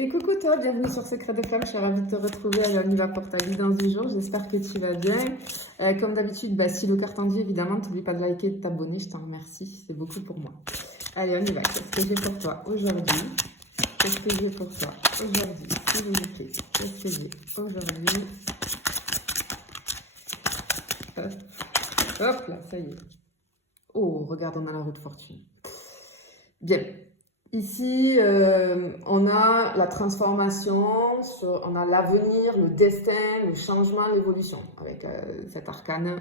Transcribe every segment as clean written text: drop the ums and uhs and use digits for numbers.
Et coucou toi, bienvenue sur Secret de Femme, je suis ravie de te retrouver. Allez, on y va pour ta guidance du jour, j'espère que tu vas bien. Comme d'habitude, si le cœur t'en dit, évidemment, n'oublie pas de liker et de t'abonner, je t'en remercie, c'est beaucoup pour moi. Allez, on y va, qu'est-ce que j'ai pour toi aujourd'hui? Qu'est-ce que j'ai pour toi aujourd'hui, s'il vous plaît? Qu'est-ce que j'ai aujourd'hui? Hop là, ça y est. Oh, regarde, on a la roue de fortune. Bien. Ici, on a la transformation, on a l'avenir, le destin, le changement, l'évolution avec cet arcane.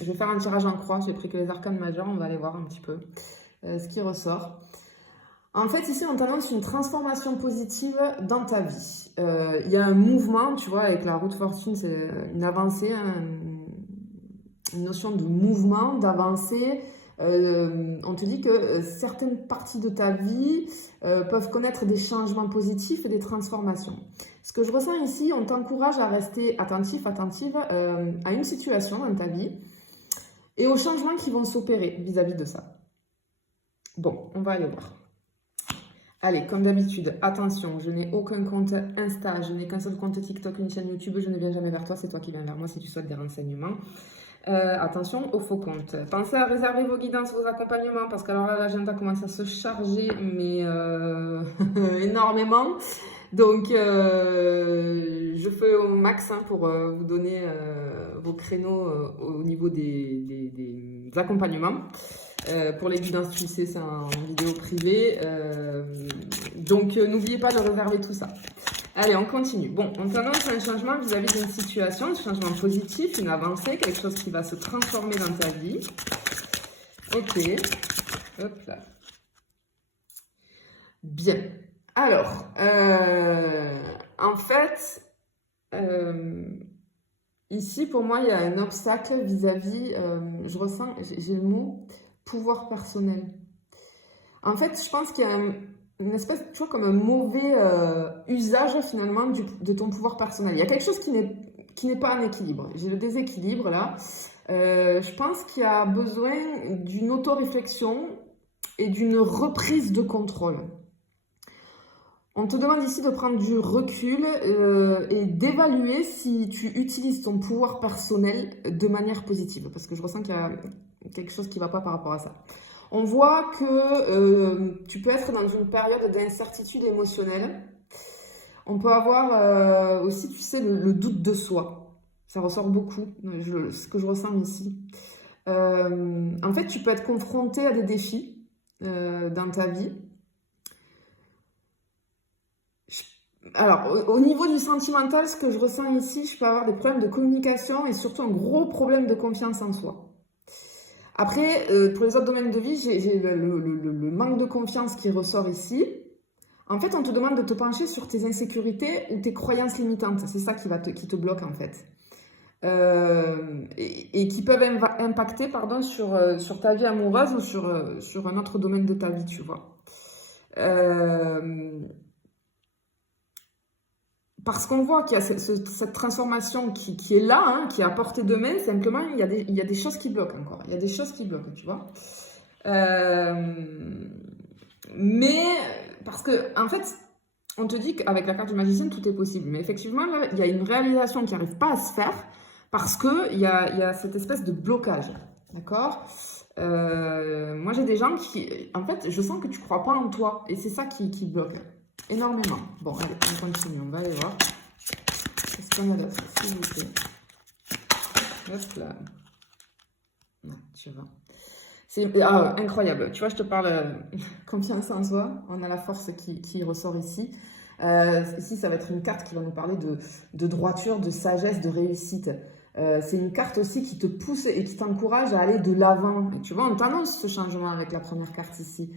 Je vais faire un tirage en croix, j'ai pris que les arcanes majeurs, on va aller voir un petit peu ce qui ressort. En fait, ici, on t'annonce une transformation positive dans ta vie. Il y a un mouvement, tu vois, avec la roue de fortune, c'est une avancée, une notion de mouvement, d'avancée. On te dit que certaines parties de ta vie peuvent connaître des changements positifs et des transformations. Ce que je ressens ici, on t'encourage à rester attentif, attentive à une situation dans ta vie et aux changements qui vont s'opérer vis-à-vis de ça. Bon, on va aller voir. Allez, comme d'habitude, attention, je n'ai aucun compte Insta, je n'ai qu'un seul compte TikTok, une chaîne YouTube, je ne viens jamais vers toi, c'est toi qui viens vers moi si tu souhaites des renseignements. Attention aux faux comptes. Pensez à réserver vos guidances, vos accompagnements, parce que alors là, l'agenda commence à se charger, mais énormément. Donc, je fais au max pour vous donner vos créneaux au niveau des accompagnements. Pour les guidances, tu sais, c'est en vidéo privée. Donc, n'oubliez pas de réserver tout ça. Allez, on continue. Bon, on t'annonce un changement vis-à-vis d'une situation, un changement positif, une avancée, quelque chose qui va se transformer dans ta vie. Ok. Hop là. Bien. Alors, en fait, ici, pour moi, il y a un obstacle vis-à-vis, je ressens, j'ai le mot, pouvoir personnel. En fait, je pense qu'il y a une espèce, tu vois, comme un mauvais usage finalement de ton pouvoir personnel. Il y a quelque chose qui n'est pas en équilibre. J'ai le déséquilibre là. Je pense qu'il y a besoin d'une autoréflexion et d'une reprise de contrôle. On te demande ici de prendre du recul et d'évaluer si tu utilises ton pouvoir personnel de manière positive. Parce que je ressens qu'il y a quelque chose qui ne va pas par rapport à ça. On voit que tu peux être dans une période d'incertitude émotionnelle. On peut avoir aussi, tu sais, le doute de soi. Ça ressort beaucoup, ce que je ressens ici. En fait, tu peux être confronté à des défis dans ta vie. Alors, au niveau du sentimental, ce que je ressens ici, je peux avoir des problèmes de communication et surtout un gros problème de confiance en soi. Après, pour les autres domaines de vie, j'ai le manque de confiance qui ressort ici. En fait, on te demande de te pencher sur tes insécurités ou tes croyances limitantes. C'est ça qui te bloque en fait. Et qui peuvent impacter sur ta vie amoureuse ou sur un autre domaine de ta vie, tu vois. Parce qu'on voit qu'il y a cette transformation qui est là, hein, qui est à portée de main, simplement, il y a des choses qui bloquent encore. Il y a des choses qui bloquent, tu vois. Mais, parce que, en fait, on te dit qu'avec la carte du magicien, tout est possible. Mais effectivement, là, il y a une réalisation qui n'arrive pas à se faire parce qu'il y a cette espèce de blocage. D'accord? Moi, j'ai des gens qui... En fait, je sens que tu ne crois pas en toi. Et c'est ça qui bloque. Énormément. Bon, allez, on continue, on va aller voir. Qu'est-ce qu'on a d'autre, s'il vous plaît? Hop là. Non, tu vois. C'est incroyable. Tu vois, je te parle confiance en soi. On a la force qui ressort ici. Ici, ça va être une carte qui va nous parler de droiture, de sagesse, de réussite. C'est une carte aussi qui te pousse et qui t'encourage à aller de l'avant. Tu vois, on t'annonce ce changement avec la première carte ici.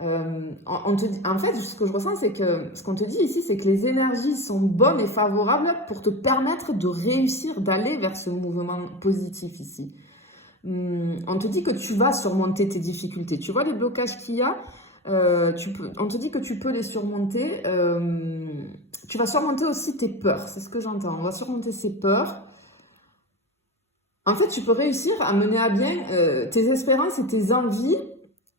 En fait, ce que je ressens, c'est que ce qu'on te dit ici, c'est que les énergies sont bonnes et favorables pour te permettre de réussir, d'aller vers ce mouvement positif ici. On te dit que tu vas surmonter tes difficultés. Tu vois les blocages qu'il y a, on te dit que tu peux les surmonter. Tu vas surmonter aussi tes peurs, c'est ce que j'entends. On va surmonter ces peurs. En fait, tu peux réussir à mener à bien tes espérances et tes envies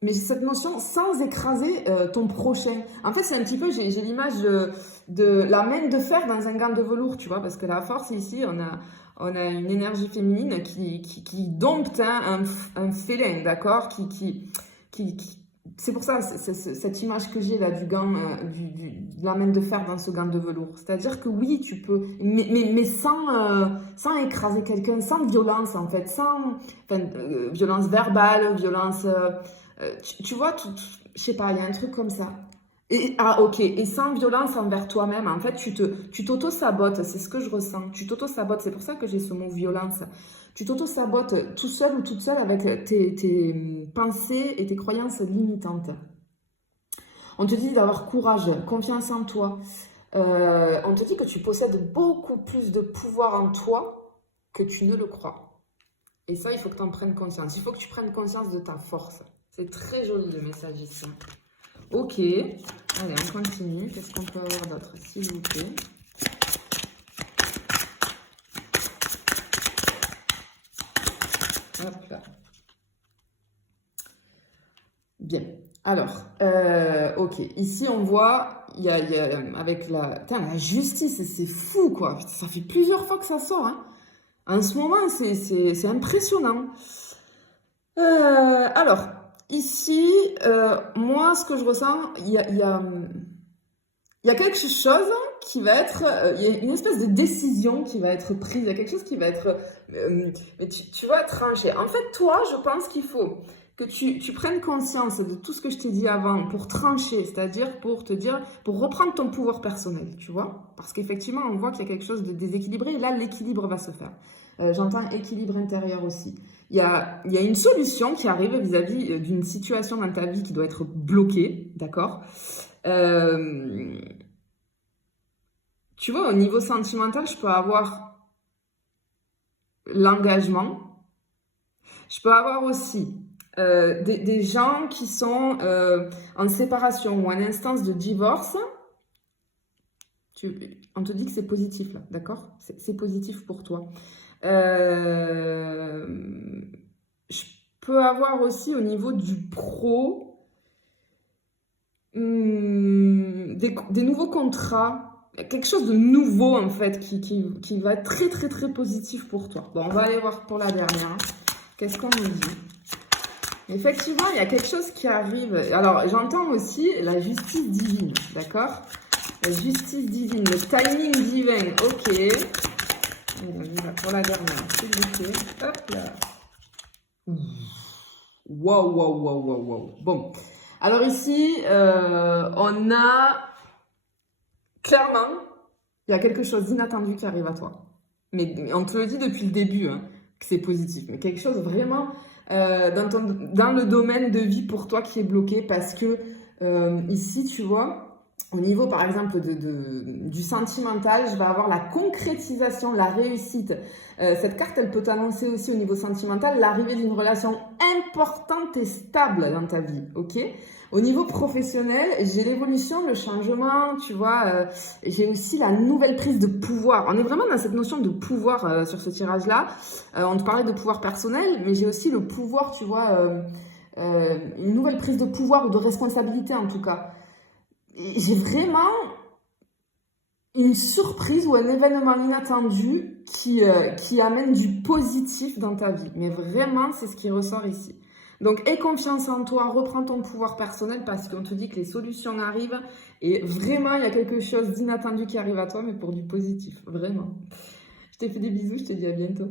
mais j'ai cette notion sans écraser ton prochain. En fait, c'est un petit peu, j'ai l'image de la main de fer dans un gant de velours, tu vois, parce que la force ici, on a une énergie féminine qui dompte hein, un félin, d'accord, c'est pour ça, cette image que j'ai là du gant, de la main de fer dans ce gant de velours. C'est-à-dire que oui, tu peux, mais sans écraser quelqu'un, sans violence en fait, violence verbale, violence, tu vois, je sais pas, il y a un truc comme ça. Ok, et sans violence envers toi-même, en fait, tu t'auto-sabotes, c'est ce que je ressens. Tu t'auto-sabotes, c'est pour ça que j'ai ce mot violence. Tu t'auto-sabotes tout seul ou toute seule avec tes pensées et tes croyances limitantes. On te dit d'avoir courage, confiance en toi. On te dit que tu possèdes beaucoup plus de pouvoir en toi que tu ne le crois. Et ça, il faut que tu en prennes conscience. Il faut que tu prennes conscience de ta force. C'est très joli le message ici. Ok, allez, on continue. Qu'est-ce qu'on peut avoir d'autre, s'il vous plaît? Hop là. Bien. Alors, ok. Ici, on voit, il y a avec la justice, c'est fou, quoi. Ça fait plusieurs fois que ça sort, hein. En ce moment, c'est impressionnant. Alors, ici, moi, ce que je ressens, il y a quelque chose qui va être, il y a une espèce de décision qui va être prise, il y a quelque chose qui va être, tu vas trancher. En fait, toi, je pense qu'il faut que tu prennes conscience de tout ce que je t'ai dit avant pour trancher, c'est-à-dire pour te dire, pour reprendre ton pouvoir personnel, tu vois? Parce qu'effectivement, on voit qu'il y a quelque chose de déséquilibré et là, l'équilibre va se faire. J'entends équilibre intérieur aussi. Il y a une solution qui arrive vis-à-vis d'une situation dans ta vie qui doit être bloquée, d'accord? Tu vois, au niveau sentimental, je peux avoir l'engagement. Je peux avoir aussi des gens qui sont en séparation ou en instance de divorce. On te dit que c'est positif là, d'accord? C'est positif pour toi. Je peux avoir aussi au niveau du pro des nouveaux contrats. Quelque chose de nouveau en fait qui va être très très très positif pour toi. Bon, on va aller voir pour la dernière. Qu'est-ce qu'on nous dit? Effectivement, il y a quelque chose qui arrive. Alors, j'entends aussi la justice divine, d'accord? La justice divine, le timing divin, ok. On y va pour la dernière, s'il vous plaît. Hop là. Waouh, waouh, waouh, waouh, waouh. Bon, alors ici, on a... Clairement, il y a quelque chose d'inattendu qui arrive à toi. Mais on te le dit depuis le début, hein, que c'est positif. Mais quelque chose vraiment dans le domaine de vie pour toi qui est bloqué. Parce que ici, tu vois, au niveau par exemple du sentimental, je vais avoir la concrétisation, la réussite. Cette carte, elle peut t'annoncer aussi au niveau sentimental l'arrivée d'une relation importante et stable dans ta vie, ok? Au niveau professionnel, j'ai l'évolution, le changement, tu vois, j'ai aussi la nouvelle prise de pouvoir. On est vraiment dans cette notion de pouvoir sur ce tirage-là. On te parlait de pouvoir personnel, mais j'ai aussi le pouvoir, tu vois, une nouvelle prise de pouvoir ou de responsabilité en tout cas. Et j'ai vraiment une surprise ou un événement inattendu qui amène du positif dans ta vie. Mais vraiment, c'est ce qui ressort ici. Donc, aie confiance en toi, reprends ton pouvoir personnel parce qu'on te dit que les solutions arrivent et vraiment, il y a quelque chose d'inattendu qui arrive à toi, mais pour du positif, vraiment. Je te fais des bisous, je te dis à bientôt.